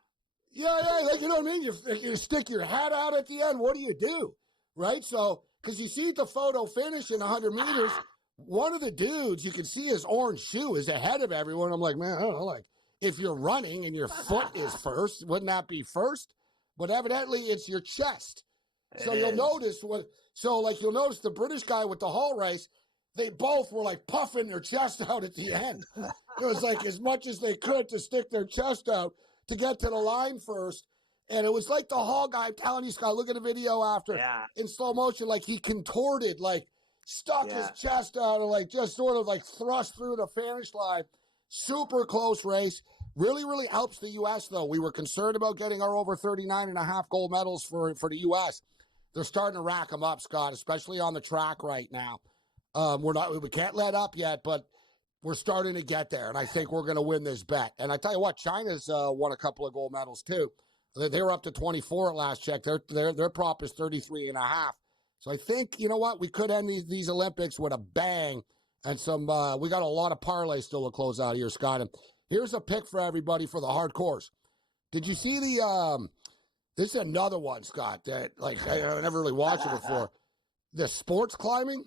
Yeah, you know what I mean. You stick your head out at the end. What do you do, right? So, because you see the photo finish in 100 meters, one of the dudes you can see his orange shoe is ahead of everyone. I'm like, man, I don't know, if you're running and your foot is first, wouldn't that be first? But evidently, it's your chest. So you'll notice you'll notice the British guy with the Hall race. They both were puffing their chest out at the end. It was as much as they could to stick their chest out to get to the line first. And it was the Hall guy, I'm telling you, Scott, look at the video after in slow motion, he contorted, stuck his chest out and just sort of thrust through the finish line. Super close race. Really, really helps the U.S., though. We were concerned about getting our over 39.5 gold medals for the U.S. They're starting to rack them up, Scott, especially on the track right now. We can't let up yet, but we're starting to get there, and I think we're going to win this bet. And I tell you what, China's won a couple of gold medals, too. They were up to 24 at last check. Their prop is 33.5. So I think, you know what, we could end these Olympics with a bang. And we got a lot of parlays still to close out here, Scott. And here's a pick for everybody for the hardcores. Did you see this is another one, Scott, that I never really watched it before. The sports climbing.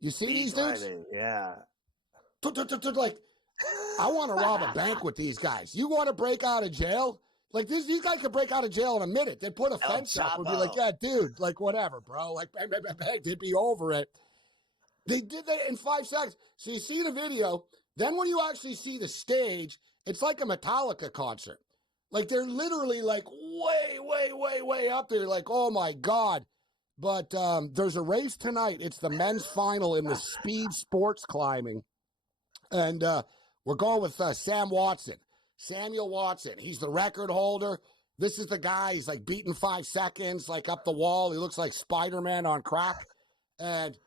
You see these dudes? Yeah. Like, I want to rob a bank with these guys. You want to break out of jail? Like, these guys could break out of jail in a minute. They'd put a fence up and be like, yeah, dude, like, whatever, bro. Like, bang, bang, bang, bang. They'd be over it. They did that in 5 seconds. So you see the video. Then when you actually see the stage, it's like a Metallica concert. Like, they're literally, like, way, way, way, way up there. Like, oh, my God. But there's a race tonight. It's the men's final in the speed sports climbing. And we're going with Samuel Watson. He's the record holder. This is the guy. He's, like, beating 5 seconds, like, up the wall. He looks like Spider-Man on crack. And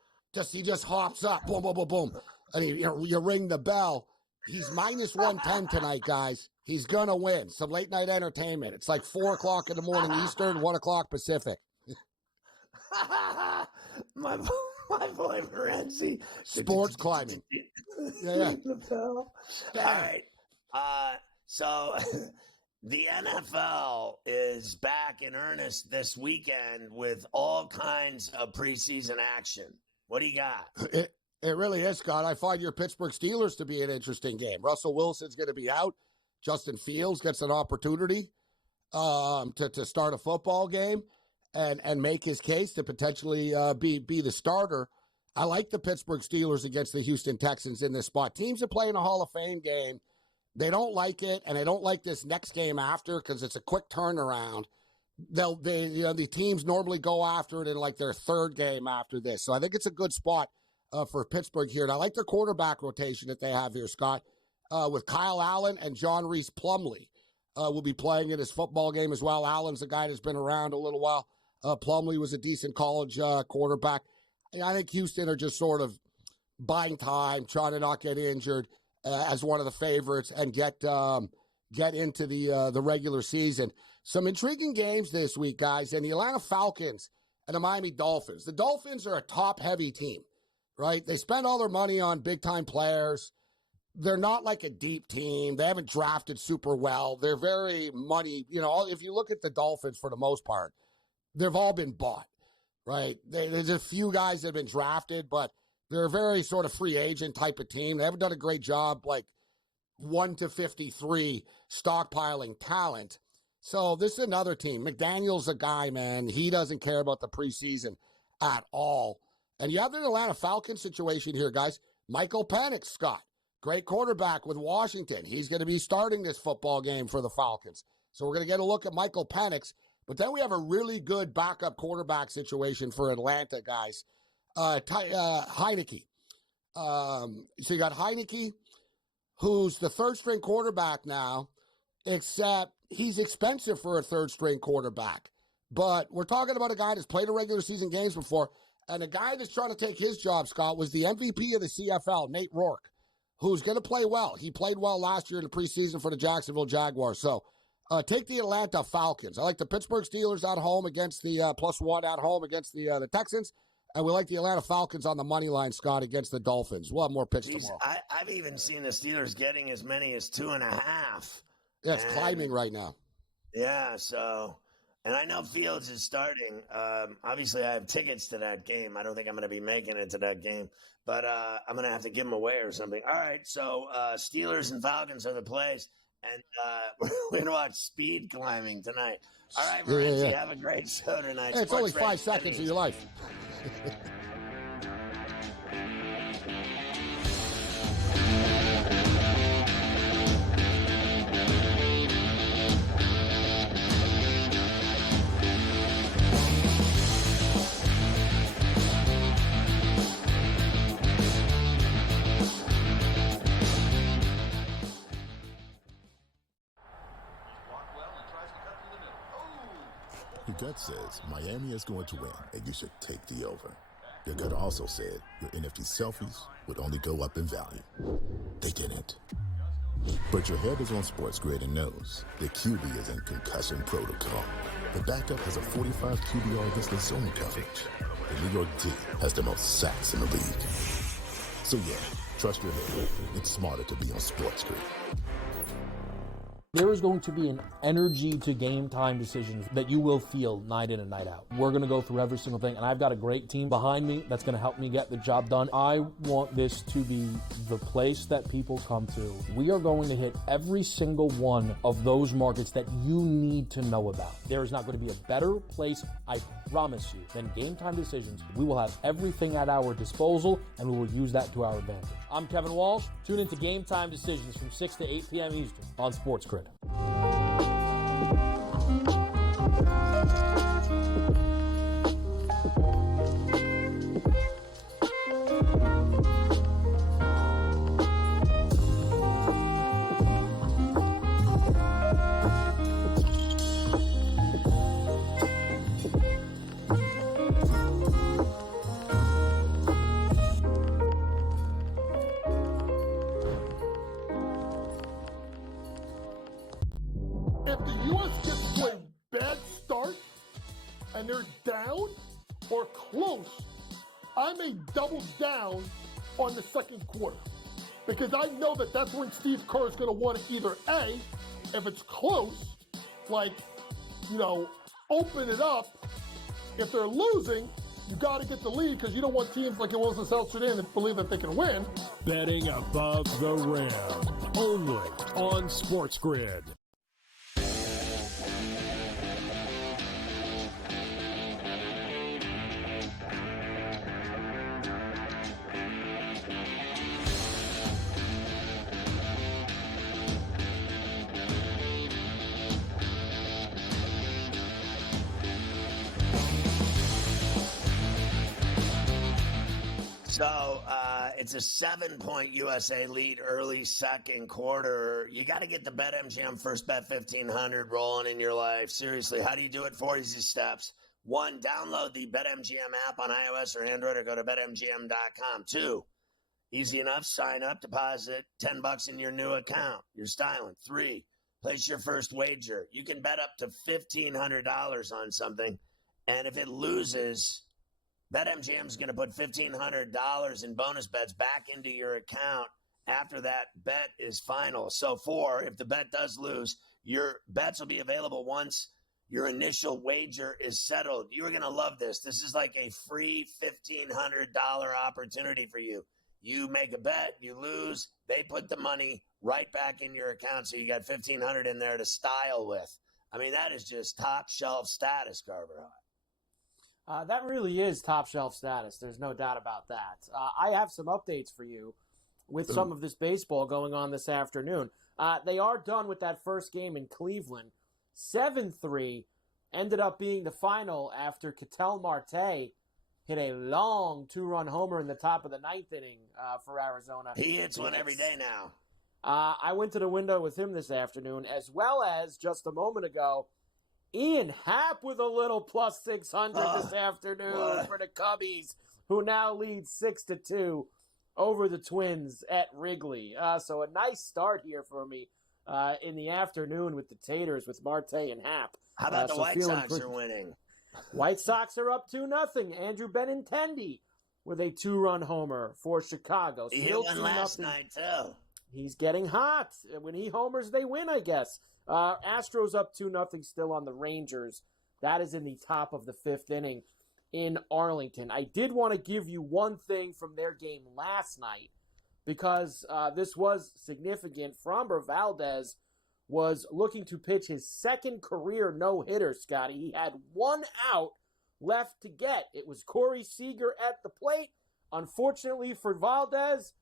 he just hops up. Boom, boom, boom, boom. And you ring the bell. He's minus 110 tonight, guys. He's going to win. Some late night entertainment. It's like 4 o'clock in the morning Eastern, 1 o'clock Pacific. my boy Morenzi. Sports climbing. Yeah. All right. So the NFL is back in earnest this weekend with all kinds of preseason action. What do you got? It really is, Scott. I find your Pittsburgh Steelers to be an interesting game. Russell Wilson's going to be out. Justin Fields gets an opportunity to start a football game and make his case to potentially be the starter. I like the Pittsburgh Steelers against the Houston Texans in this spot. Teams that play in a Hall of Fame game, they don't like it, and they don't like this next game after because it's a quick turnaround. The teams normally go after it in like their third game after this. So I think it's a good spot for Pittsburgh here. And I like their quarterback rotation that they have here, Scott, with Kyle Allen and John Reese Plumlee will be playing in his football game as well. Allen's a guy that's been around a little while. Plumlee was a decent college quarterback. And I think Houston are just sort of buying time, trying to not get injured as one of the favorites and get into the regular season. Some intriguing games this week, guys, and the Atlanta Falcons and the Miami Dolphins. The Dolphins are a top-heavy team, right? They spend all their money on big-time players. They're not like a deep team. They haven't drafted super well. They're very money. If you look at the Dolphins for the most part, they've all been bought, right? There's a few guys that have been drafted, but they're a very sort of free agent type of team. They haven't done a great job, like 1 to 53 stockpiling talent. So this is another team. McDaniel's a guy, man. He doesn't care about the preseason at all. And you have the Atlanta Falcons situation here, guys. Michael Penix, Scott, great quarterback with Washington. He's going to be starting this football game for the Falcons. So we're going to get a look at Michael Penix. But then we have a really good backup quarterback situation for Atlanta, guys. Heineke. So you got Heineke, who's the third-string quarterback now, except he's expensive for a third-string quarterback. But we're talking about a guy that's played in regular season games before, and a guy that's trying to take his job, Scott, was the MVP of the CFL, Nate Rourke, who's going to play well. He played well last year in the preseason for the Jacksonville Jaguars. So take the Atlanta Falcons. I like the Pittsburgh Steelers at home against the +1 at home against the Texans. And we like the Atlanta Falcons on the money line, Scott, against the Dolphins. We'll have more picks tomorrow. I've even seen the Steelers getting as many as 2.5. Yeah, it's climbing right now. Yeah, so, and I know Fields is starting. Obviously, I have tickets to that game. I don't think I'm going to be making it to that game, but I'm going to have to give them away or something. All right, so Steelers and Falcons are the plays, and we're going to watch speed climbing tonight. All right, Morenzi, have a great show tonight. Hey, it's only 5 seconds of your life. Your gut says Miami is going to win, and you should take the over. Your gut also said your NFT selfies would only go up in value. They didn't. But your head is on SportsGrid and knows the QB is in concussion protocol. The backup has a 45 QBR against the zone coverage. The New York D has the most sacks in the league. So yeah, trust your head. It's smarter to be on SportsGrid. There is going to be an energy to game time decisions that you will feel night in and night out. We're going to go through every single thing, and I've got a great team behind me that's going to help me get the job done. I want this to be the place that people come to. We are going to hit every single one of those markets that you need to know about. There is not going to be a better place, I promise you, than game time decisions. We will have everything at our disposal, and we will use that to our advantage. I'm Kevin Walsh. Tune into Game Time Decisions from 6 to 8 p.m. Eastern on SportsGrid. If the U.S. gets to a bad start and they're down or close, I may double down on the second quarter because I know that that's when Steve Kerr is going to want to either A, if it's close, like, open it up. If they're losing, you got to get the lead because you don't want teams like it was in South Sudan that believe that they can win. Betting above the rim, only on SportsGrid. So it's a 7-point USA lead early second quarter. You got to get the BetMGM First Bet 1500 rolling in your life. Seriously, how do you do it? 4 easy steps. 1, download the BetMGM app on iOS or Android or go to BetMGM.com. 2, easy enough, sign up, deposit $10 in your new account. You're styling. 3, place your first wager. You can bet up to $1,500 on something, and if it loses, BetMGM is going to put $1,500 in bonus bets back into your account after that bet is final. So 4, if the bet does lose, your bets will be available once your initial wager is settled. You're going to love this. This is like a free $1,500 opportunity for you. You make a bet, you lose, they put the money right back in your account, so you got $1,500 in there to style with. I mean, that is just top shelf status, Carver. That really is top shelf status. There's no doubt about that. I have some updates for you with some of this baseball going on this afternoon. They are done with that first game in Cleveland. 7-3 ended up being the final after Ketel Marte hit a long 2-run homer in the top of the 9th inning for Arizona. He hits one every day now. I went to the window with him this afternoon, as well as just a moment ago, Ian Happ with a little plus 600 this afternoon for the Cubbies, who now lead 6-2 over the Twins at Wrigley. So a nice start here for me in the afternoon with the Taters with Marte and Happ. How about the White Sox are winning? White Sox are up 2-0. Andrew Benintendi with a 2-run homer for Chicago. He hit one last night, too. He's getting hot. When he homers, they win, I guess. Astros up 2-0 still on the Rangers. That is in the top of the 5th inning in Arlington. I did want to give you one thing from their game last night because this was significant. Framber Valdez was looking to pitch his second career no-hitter, Scotty. He had 1 out left to get. It was Corey Seager at the plate. Unfortunately for Valdez,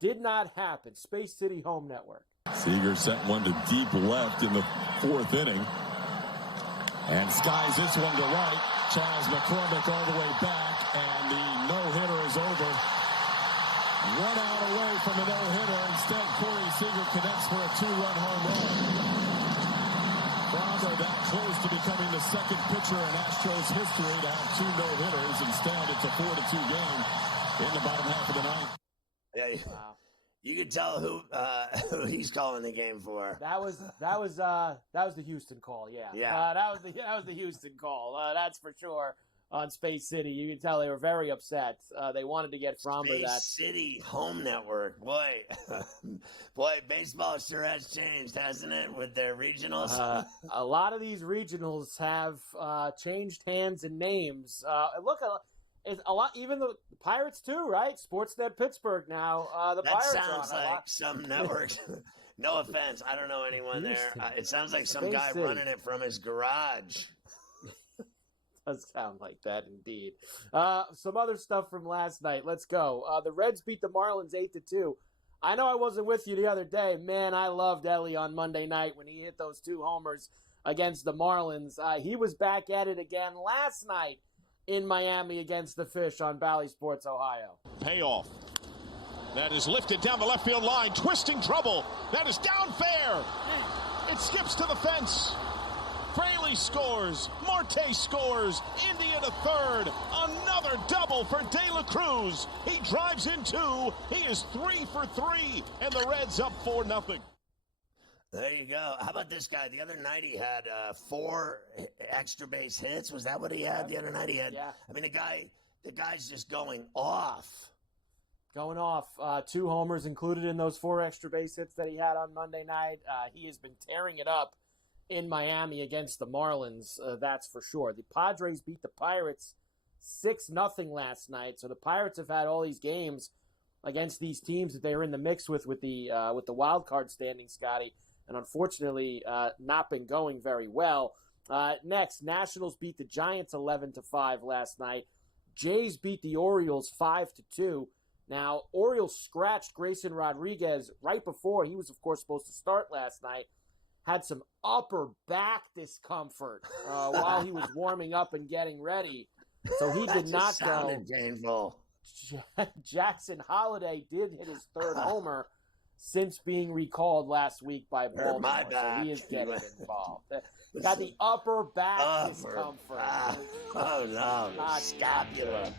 did not happen. Space City Home Network. Seager sent one to deep left in the 4th inning. And skies this one to right. Charles McCormick all the way back. And the no-hitter is over. 1 out away from a no-hitter. Instead, Corey Seager connects for a 2-run home run. They're that close to becoming the second pitcher in Astros history to have 2 no-hitters. Instead, it's a 4-2 game in the bottom half of the ninth. Yeah, you can tell who he's calling the game for. That was the Houston call. Yeah. That was the Houston call. That's for sure. On Space City, you can tell they were very upset. They wanted to get Fromber that. Space City Home Network. Boy, baseball sure has changed, hasn't it, with their regionals? A lot of these regionals have changed hands and names. Look, it's a lot. Even the Pirates too, right? Sportsnet Pittsburgh now. The that Pirates sounds like some network. No offense, I don't know anyone there. It sounds like some guy running it from his garage. Does sound like that indeed. Some other stuff from last night. Let's go. The Reds beat the Marlins 8-2. I know I wasn't with you the other day. Man, I loved Ellie on Monday night when he hit those 2 homers against the Marlins. He was back at it again last night in Miami against the Fish on Bally Sports Ohio. Payoff. That is lifted down the left field line. Twisting trouble. That is down fair. It skips to the fence. Fraley scores. Marte scores. India to third. Another double for De La Cruz. He drives in 2. He is 3 for 3, and the Reds up 4-0. There you go. How about this guy? The other night he had 4 extra base hits. Was that what he had the other night? He had. Yeah. I mean, the guy's just going off. Going off. 2 homers included in those 4 extra base hits that he had on Monday night. He has been tearing it up in Miami against the Marlins, that's for sure. The Padres beat the Pirates 6-0 last night. So the Pirates have had all these games against these teams that they were in the mix with the wild card standing, Scotty, and unfortunately not been going very well. Next, Nationals beat the Giants 11-5 last night. Jays beat the Orioles 5-2. Now, Orioles scratched Grayson Rodriguez right before he was, of course, supposed to start last night. Had some upper back discomfort while he was warming up and getting ready. So he did not go. Painful. Jackson Holliday did hit his 3rd homer since being recalled last week by Baltimore. So he is getting involved. Got the upper back discomfort. Oh, no. Scapula.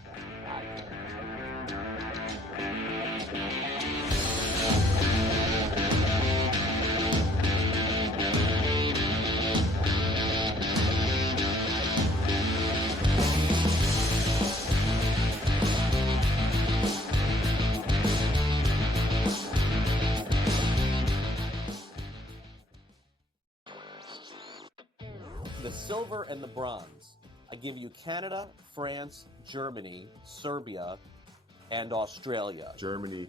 The silver and the bronze. I give you Canada, France, Germany, Serbia, and Australia. Germany,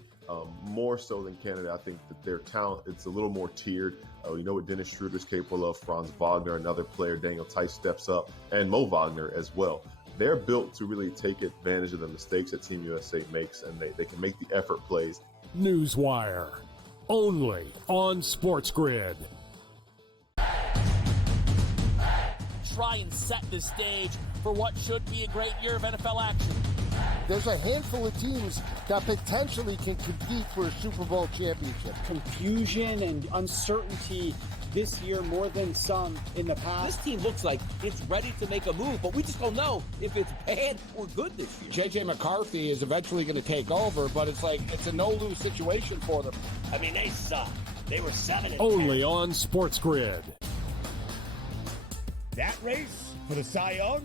more so than Canada. I think that their talent, it's a little more tiered. You know what Dennis Schroeder's capable of. Franz Wagner, another player. Daniel Tice steps up, and Mo Wagner as well. They're built to really take advantage of the mistakes that Team USA makes, and they can make the effort plays. Newswire, only on SportsGrid. Try and set the stage for what should be a great year of NFL action. There's a handful of teams that potentially can compete for a Super Bowl championship. Confusion and uncertainty this year more than some in the past. This team looks like it's ready to make a move, but we just don't know if it's bad or good this year. J.J. McCarthy is eventually going to take over, but it's a no-lose situation for them. I mean, they suck. They were 7-10. Only on SportsGrid. That race for the Cy Young,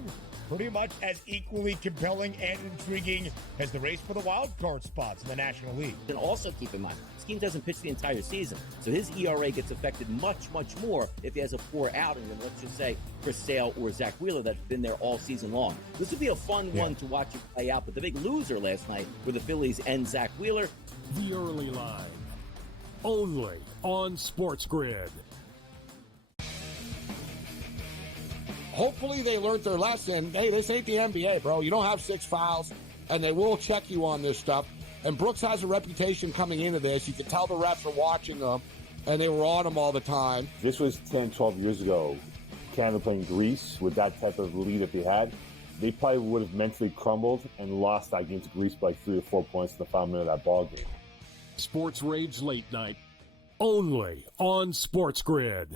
pretty much as equally compelling and intriguing as the race for the wild card spots in the National League. And also keep in mind, this team doesn't pitch the entire season, so his ERA gets affected much, much more if he has a poor outing than, let's just say, Chris Sale or Zach Wheeler that's been there all season long. This would be a fun one to watch it play out, but the big loser last night were the Phillies and Zach Wheeler. The early line, only on SportsGrid. Hopefully they learned their lesson. Hey, this ain't the NBA, bro. You don't have 6 fouls, and they will check you on this stuff. And Brooks has a reputation coming into this. You can tell the refs are watching them, and they were on him all the time. This was 10, 12 years ago. Canada playing Greece with that type of lead that they had. They probably would have mentally crumbled and lost that game to Greece by 3 or 4 points in the final minute of that ball game. Sports Rage Late Night, only on SportsGrid.